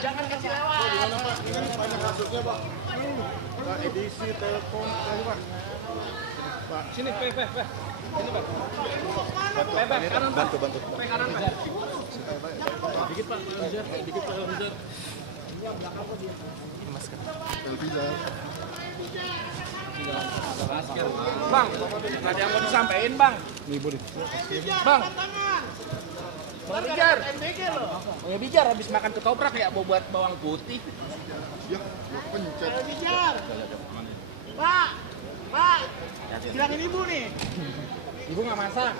Jangan kasih lewat. Gimana Pak? Ini banyak kasusnya Pak. Pak edisi telepon Pak. Pak. Sini, Pe. Sini, Pak. Pe, kanan, Pak. Bantu. Pe, kanan, Pak. Dikit, Pak. Dikit, Pak. Masker. Televizor. Masker. Bang, ada yang mau disampaikan, Bang? Nih, boleh. Bang. Bang Bijar. Bang Bijar habis makan ketoprak ya mau buat bawang putih. Ya, pencet. Bijar. Pak, bilangin ibu nih. Ibu nggak masak.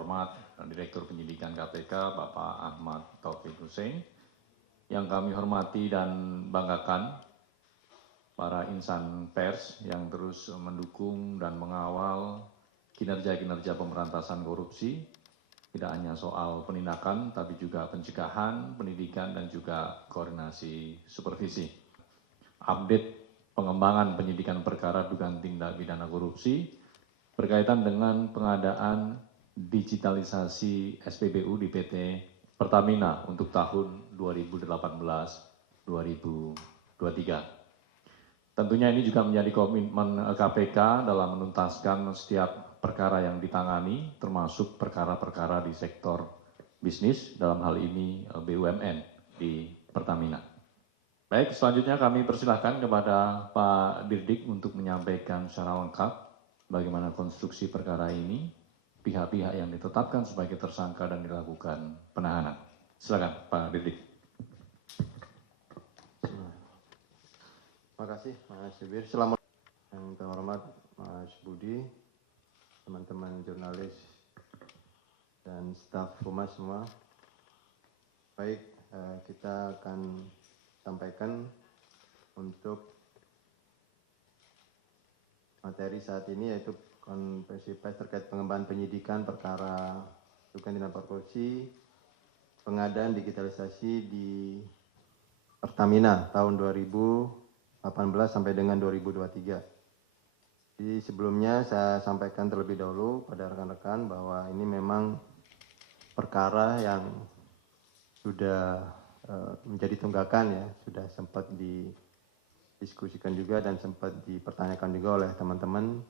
Hormat Direktur Penyidikan KPK Bapak Ahmad Taufik Hussein, yang kami hormati dan banggakan para insan pers yang terus mendukung dan mengawal kinerja-kinerja pemberantasan korupsi, tidak hanya soal penindakan tapi juga pencegahan, pendidikan dan juga koordinasi supervisi. Update pengembangan penyidikan perkara dugaan tindak pidana korupsi berkaitan dengan pengadaan digitalisasi SPBU di PT Pertamina untuk tahun 2018-2023. Tentunya ini juga menjadi komitmen KPK dalam menuntaskan setiap perkara yang ditangani, termasuk perkara-perkara di sektor bisnis, dalam hal ini BUMN di Pertamina. Baik, selanjutnya kami persilahkan kepada Pak Dirdik untuk menyampaikan secara lengkap bagaimana konstruksi perkara ini, pihak-pihak yang ditetapkan sebagai tersangka dan dilakukan penahanan. Silakan Pak Dirdik. Terima kasih Mas Subir. Selamat yang terhormat Mas Budi, teman-teman jurnalis dan staf Humas semua. Baik, kita akan sampaikan untuk materi saat ini, yaitu konferensi pers terkait pengembangan penyidikan perkara dugaan tindak korupsi pengadaan digitalisasi di Pertamina tahun 2018 sampai dengan 2023. Jadi sebelumnya saya sampaikan terlebih dahulu pada rekan-rekan bahwa ini memang perkara yang sudah menjadi tunggakan ya, sudah sempat didiskusikan juga dan sempat dipertanyakan juga oleh teman-teman.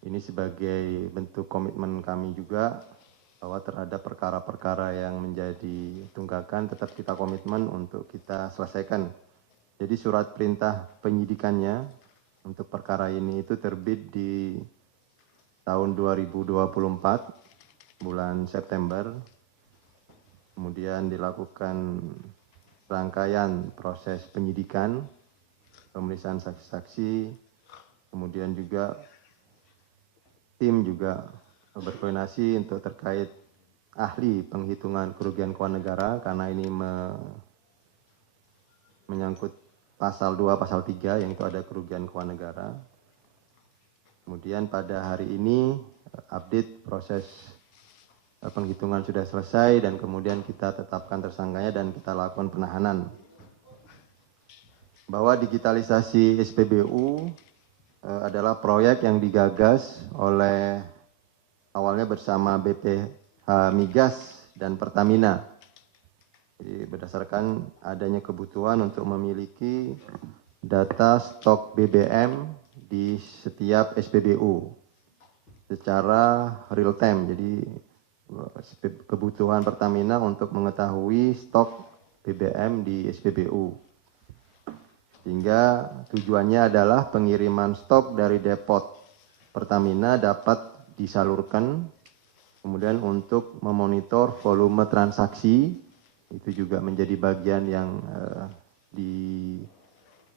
Ini sebagai bentuk komitmen kami juga bahwa terhadap perkara-perkara yang menjadi tunggakan tetap kita komitmen untuk kita selesaikan. Jadi surat perintah penyidikannya untuk perkara ini itu terbit di tahun 2024 bulan September. Kemudian dilakukan rangkaian proses penyidikan, pemeriksaan saksi-saksi, kemudian juga tim juga berkoordinasi untuk terkait ahli penghitungan kerugian keuangan negara karena ini menyangkut pasal 2, pasal 3 yang itu ada kerugian keuangan negara. Kemudian pada hari ini update proses penghitungan sudah selesai dan kemudian kita tetapkan tersangkanya dan kita lakukan penahanan. Bahwa digitalisasi SPBU adalah proyek yang digagas oleh awalnya bersama BPH Migas dan Pertamina. Jadi berdasarkan adanya kebutuhan untuk memiliki data stok BBM di setiap SPBU secara real time. Jadi kebutuhan Pertamina untuk mengetahui stok BBM di SPBU. Sehingga tujuannya adalah pengiriman stok dari depot Pertamina dapat disalurkan, kemudian untuk memonitor volume transaksi, itu juga menjadi bagian yang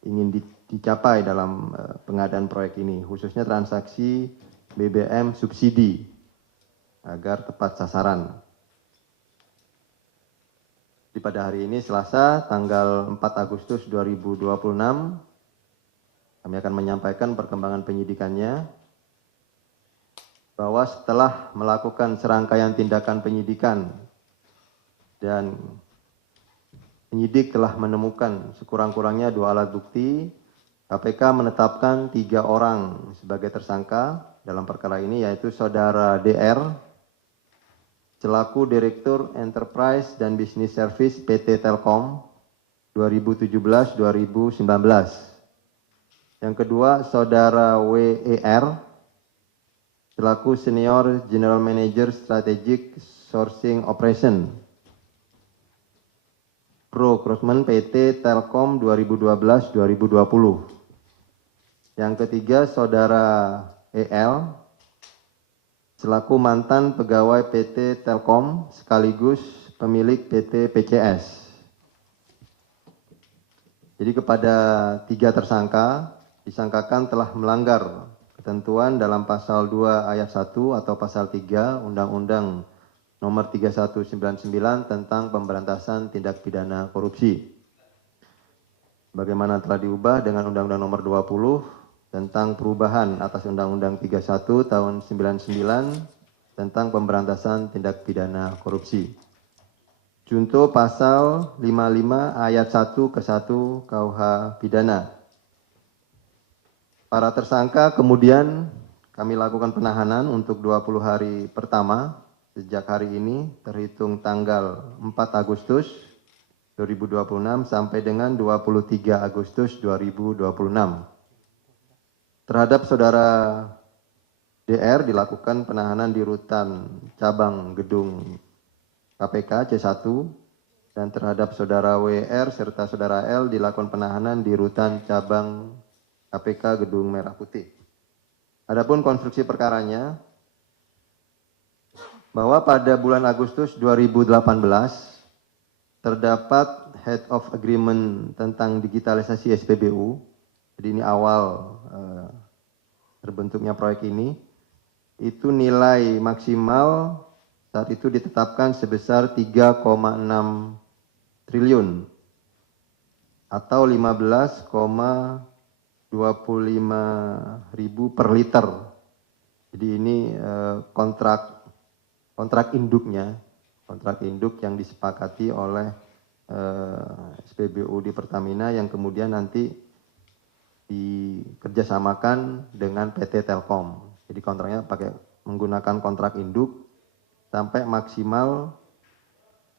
ingin dicapai dalam pengadaan proyek ini, khususnya transaksi BBM subsidi agar tepat sasaran. Di pada hari ini Selasa tanggal 4 Agustus 2026 kami akan menyampaikan perkembangan penyidikannya. bahwa setelah melakukan serangkaian tindakan penyidikan dan penyidik telah menemukan sekurang-kurangnya 2 alat bukti, KPK menetapkan 3 orang sebagai tersangka dalam perkara ini, yaitu Saudara DR selaku Direktur Enterprise dan Business Service PT Telkom 2017-2019. Yang kedua, Saudara WER selaku Senior General Manager Strategic Sourcing Operation Procurement PT Telkom 2012-2020. Yang ketiga, Saudara EL selaku mantan pegawai PT Telkom sekaligus pemilik PT PCS. Jadi kepada 3 tersangka disangkakan telah melanggar ketentuan dalam pasal 2 ayat 1 atau pasal 3 Undang-Undang Nomor 3199 tentang pemberantasan tindak pidana korupsi. Bagaimana telah diubah dengan Undang-Undang Nomor 20 tentang perubahan atas Undang-Undang 31 tahun 99 tentang pemberantasan tindak pidana korupsi. Junto pasal 55 ayat 1 ke 1 KUH pidana. Para tersangka kemudian kami lakukan penahanan untuk 20 hari pertama sejak hari ini terhitung tanggal 4 Agustus 2026 sampai dengan 23 Agustus 2026. Terhadap Saudara DR dilakukan penahanan di Rutan Cabang Gedung KPK C1 dan terhadap Saudara WR serta Saudara L dilakukan penahanan di Rutan Cabang KPK Gedung Merah Putih. Adapun konstruksi perkaranya, bahwa pada bulan Agustus 2018 terdapat Head of Agreement tentang digitalisasi SPBU. Jadi ini awal terbentuknya proyek ini. Itu nilai maksimal saat itu ditetapkan sebesar 3,6 triliun atau 15,25.000 per liter. Jadi ini kontrak induknya, kontrak induk yang disepakati oleh SPBU di Pertamina yang kemudian nanti dikerjasamakan dengan PT Telkom. Jadi kontraknya menggunakan kontrak induk sampai maksimal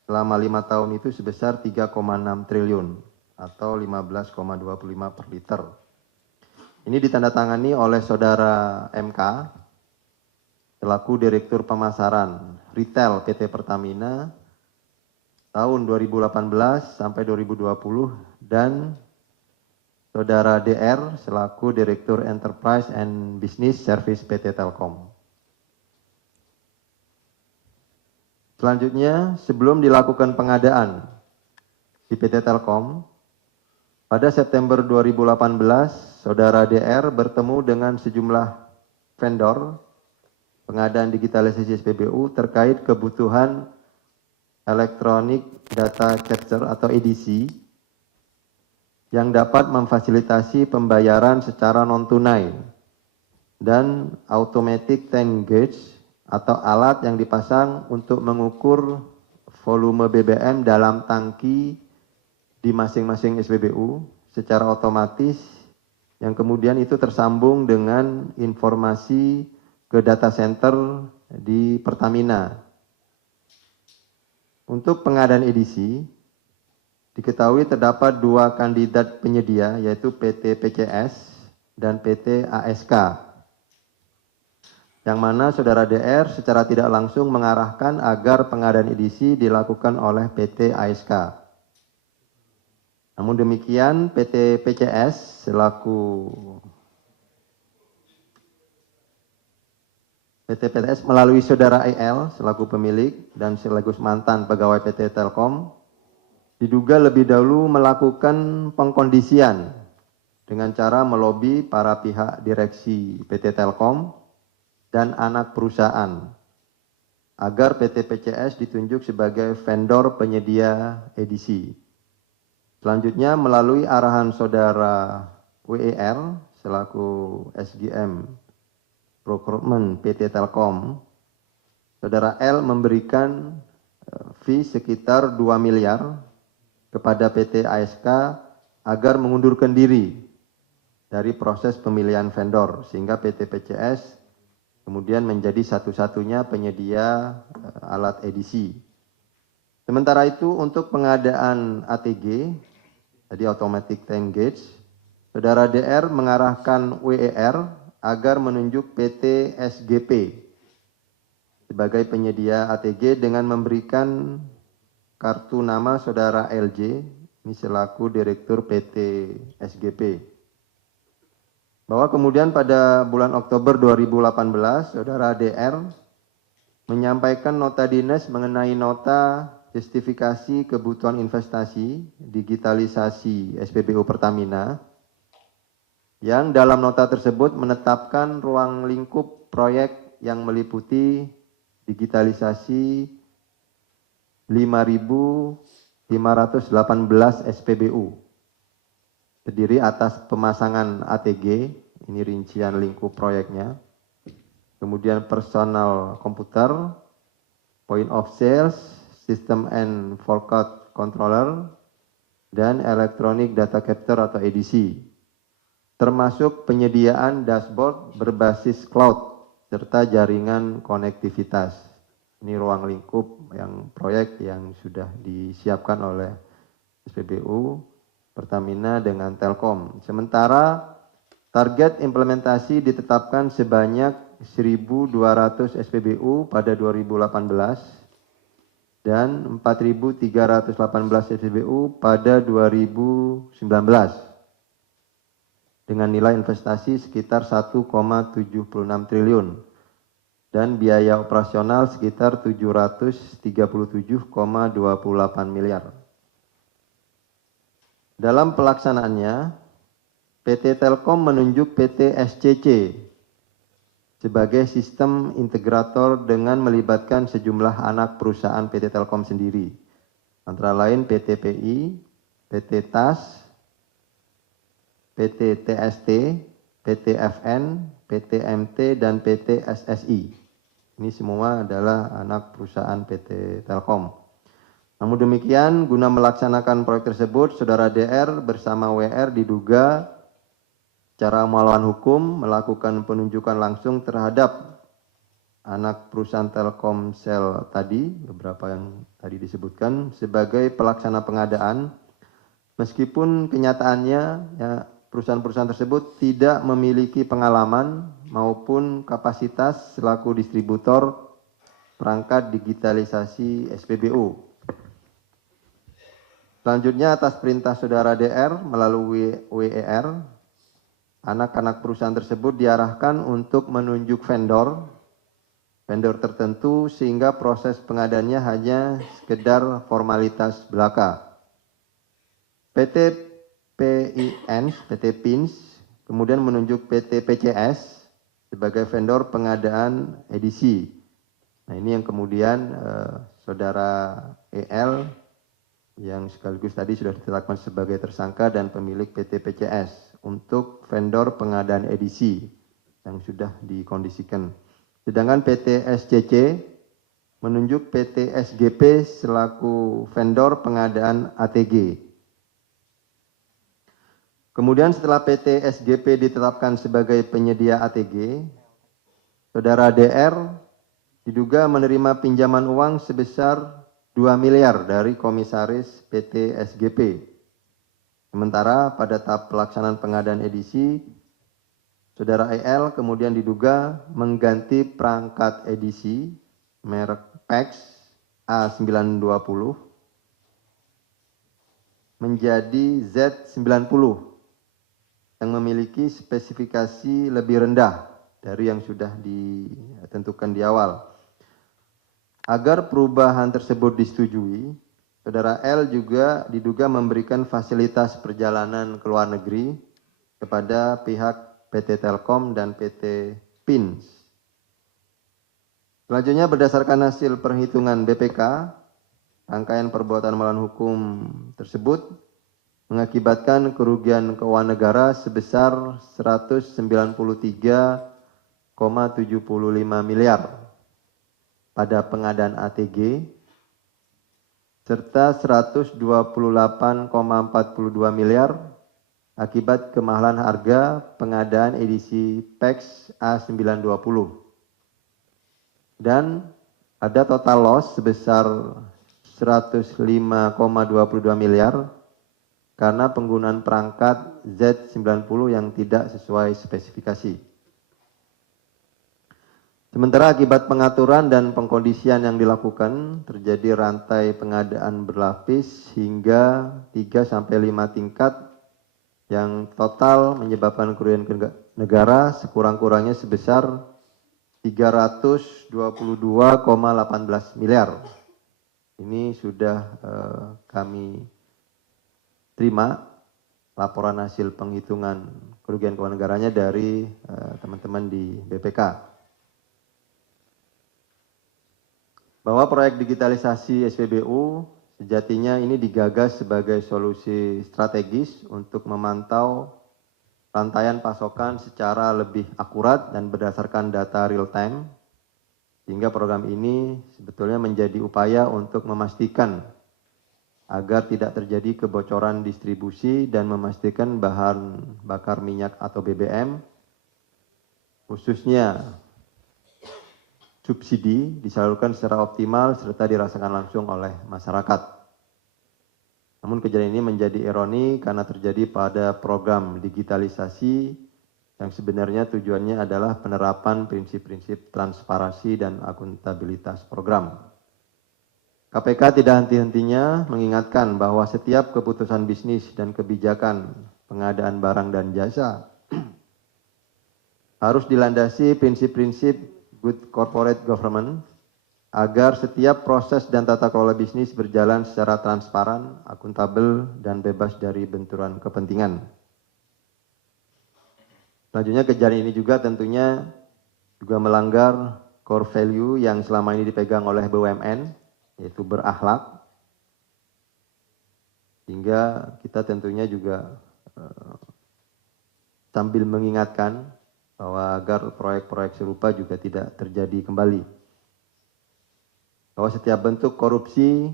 selama 5 tahun itu sebesar 3,6 triliun atau 15,25 per liter. Ini ditandatangani oleh Saudara MK selaku Direktur Pemasaran Retail PT Pertamina tahun 2018 sampai 2020 dan Saudara DR selaku Direktur Enterprise and Business Service PT Telkom. Selanjutnya, sebelum dilakukan pengadaan di PT Telkom, pada September 2018 Saudara DR bertemu dengan sejumlah vendor pengadaan digitalisasi SPBU terkait kebutuhan Electronic Data Capture atau EDC yang dapat memfasilitasi pembayaran secara non-tunai dan automatic tank gauge atau alat yang dipasang untuk mengukur volume BBM dalam tangki di masing-masing SPBU secara otomatis yang kemudian itu tersambung dengan informasi ke data center di Pertamina. Untuk pengadaan edisi, diketahui terdapat 2 kandidat penyedia yaitu PT PCS dan PT ASK. Yang mana Saudara DR secara tidak langsung mengarahkan agar pengadaan edisi dilakukan oleh PT ASK. Namun demikian PT PCS selaku PT PCS melalui Saudara EL selaku pemilik dan sekaligus mantan pegawai PT Telkom diduga lebih dahulu melakukan pengkondisian dengan cara melobi para pihak direksi PT Telkom dan anak perusahaan agar PT PCS ditunjuk sebagai vendor penyedia edisi. Selanjutnya melalui arahan Saudara WER selaku SGM Procurement PT Telkom, Saudara L memberikan fee sekitar 2 miliar kepada PT ASK agar mengundurkan diri dari proses pemilihan vendor, sehingga PT PCS kemudian menjadi satu-satunya penyedia alat edisi. Sementara itu untuk pengadaan ATG, jadi Automatic Tank Gauge, Saudara DR mengarahkan WER agar menunjuk PT SGP sebagai penyedia ATG dengan memberikan kartu nama Saudara LJ, ini selaku Direktur PT SGP. Bahwa kemudian pada bulan Oktober 2018, Saudara DR menyampaikan nota dinas mengenai nota justifikasi kebutuhan investasi digitalisasi SPBU Pertamina, yang dalam nota tersebut menetapkan ruang lingkup proyek yang meliputi digitalisasi 5.518 SPBU. Terdiri atas pemasangan ATG, ini rincian lingkup proyeknya, kemudian personal komputer, point of sales, system and forecast controller, dan electronic data capture atau EDC, termasuk penyediaan dashboard berbasis cloud serta jaringan konektivitas. Ini ruang lingkup yang proyek yang sudah disiapkan oleh SPBU Pertamina dengan Telkom. Sementara target implementasi ditetapkan sebanyak 1.200 SPBU pada 2018 dan 4.318 SPBU pada 2019 dengan nilai investasi sekitar 1,76 triliun dan biaya operasional sekitar 737,28 miliar. Dalam pelaksanaannya, PT Telkom menunjuk PT SCC sebagai sistem integrator dengan melibatkan sejumlah anak perusahaan PT Telkom sendiri, antara lain PT PI, PT TAS, PT TST, PT FN, PT MT, dan PT SSI. Ini semua adalah anak perusahaan PT Telkom. Namun demikian, guna melaksanakan proyek tersebut, Saudara DR bersama WR diduga secara melawan hukum melakukan penunjukan langsung terhadap anak perusahaan Telkomsel tadi, beberapa yang tadi disebutkan, sebagai pelaksana pengadaan, meskipun kenyataannya perusahaan-perusahaan tersebut tidak memiliki pengalaman maupun kapasitas selaku distributor perangkat digitalisasi SPBU. Selanjutnya atas perintah Saudara DR melalui WER, anak-anak perusahaan tersebut diarahkan untuk menunjuk vendor tertentu sehingga proses pengadaannya hanya sekedar formalitas belaka. PT PINS kemudian menunjuk PT PCS sebagai vendor pengadaan edisi. Nah, ini yang kemudian Saudara EL yang sekaligus tadi sudah ditetapkan sebagai tersangka dan pemilik PT PCS untuk vendor pengadaan edisi yang sudah dikondisikan. Sedangkan PT SCC menunjuk PT SGP selaku vendor pengadaan ATG. Kemudian setelah PT SGP ditetapkan sebagai penyedia ATG, Saudara DR diduga menerima pinjaman uang sebesar 2 miliar dari komisaris PT SGP. Sementara pada tahap pelaksanaan pengadaan edisi, Saudara EL kemudian diduga mengganti perangkat edisi merek PEX A920 menjadi Z90 yang memiliki spesifikasi lebih rendah dari yang sudah ditentukan di awal. Agar perubahan tersebut disetujui, Saudara L juga diduga memberikan fasilitas perjalanan ke luar negeri kepada pihak PT Telkom dan PT PINS. Selanjutnya berdasarkan hasil perhitungan BPK, rangkaian perbuatan melawan hukum tersebut mengakibatkan kerugian keuangan negara sebesar 193,5 miliar pada pengadaan ATG serta 128,42 miliar akibat kemahalan harga pengadaan edisi PEX A920. Dan ada total loss sebesar 105,22 miliar karena penggunaan perangkat Z90 yang tidak sesuai spesifikasi. Sementara akibat pengaturan dan pengkondisian yang dilakukan, terjadi rantai pengadaan berlapis hingga 3-5 tingkat yang total menyebabkan kerugian negara sekurang-kurangnya sebesar 322,18 miliar. Ini sudah kami terima laporan hasil penghitungan kerugian keuangan negaranya dari teman-teman di BPK. Bahwa proyek digitalisasi SPBU sejatinya ini digagas sebagai solusi strategis untuk memantau rantaian pasokan secara lebih akurat dan berdasarkan data real time, sehingga program ini sebetulnya menjadi upaya untuk memastikan agar tidak terjadi kebocoran distribusi dan memastikan bahan bakar minyak atau BBM, khususnya subsidi, disalurkan secara optimal serta dirasakan langsung oleh masyarakat. Namun kejadian ini menjadi ironi karena terjadi pada program digitalisasi yang sebenarnya tujuannya adalah penerapan prinsip-prinsip transparansi dan akuntabilitas program. KPK tidak henti-hentinya mengingatkan bahwa setiap keputusan bisnis dan kebijakan pengadaan barang dan jasa harus dilandasi prinsip-prinsip good corporate government agar setiap proses dan tata kelola bisnis berjalan secara transparan, akuntabel, dan bebas dari benturan kepentingan. Selanjutnya kejadian ini juga tentunya juga melanggar core value yang selama ini dipegang oleh BUMN, yaitu berakhlak. Sehingga kita tentunya juga sambil mengingatkan bahwa agar proyek-proyek serupa juga tidak terjadi kembali. Bahwa setiap bentuk korupsi,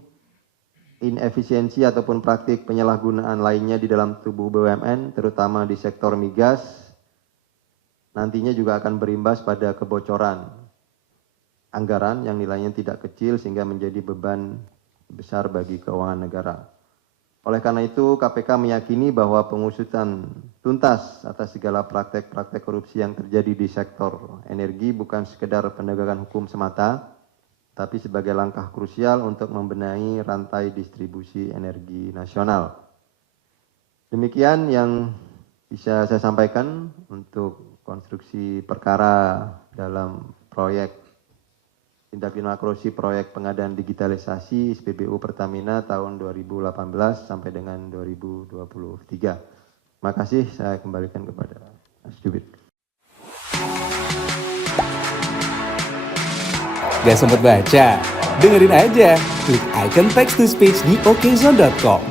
inefisiensi ataupun praktik penyalahgunaan lainnya di dalam tubuh BUMN, terutama di sektor migas, nantinya juga akan berimbas pada kebocoran anggaran yang nilainya tidak kecil sehingga menjadi beban besar bagi keuangan negara. Oleh karena itu, KPK meyakini bahwa pengusutan tuntas atas segala praktek-praktek korupsi yang terjadi di sektor energi bukan sekedar penegakan hukum semata, tapi sebagai langkah krusial untuk membenahi rantai distribusi energi nasional. Demikian yang bisa saya sampaikan untuk konstruksi perkara dalam proyek tindak pidana korupsi proyek pengadaan digitalisasi SPBU Pertamina tahun 2018 sampai dengan 2023. Terima kasih, saya kembalikan kepada Mas Jubit. Gak sempet baca? Dengerin aja, klik icon text to speech di okezone.com.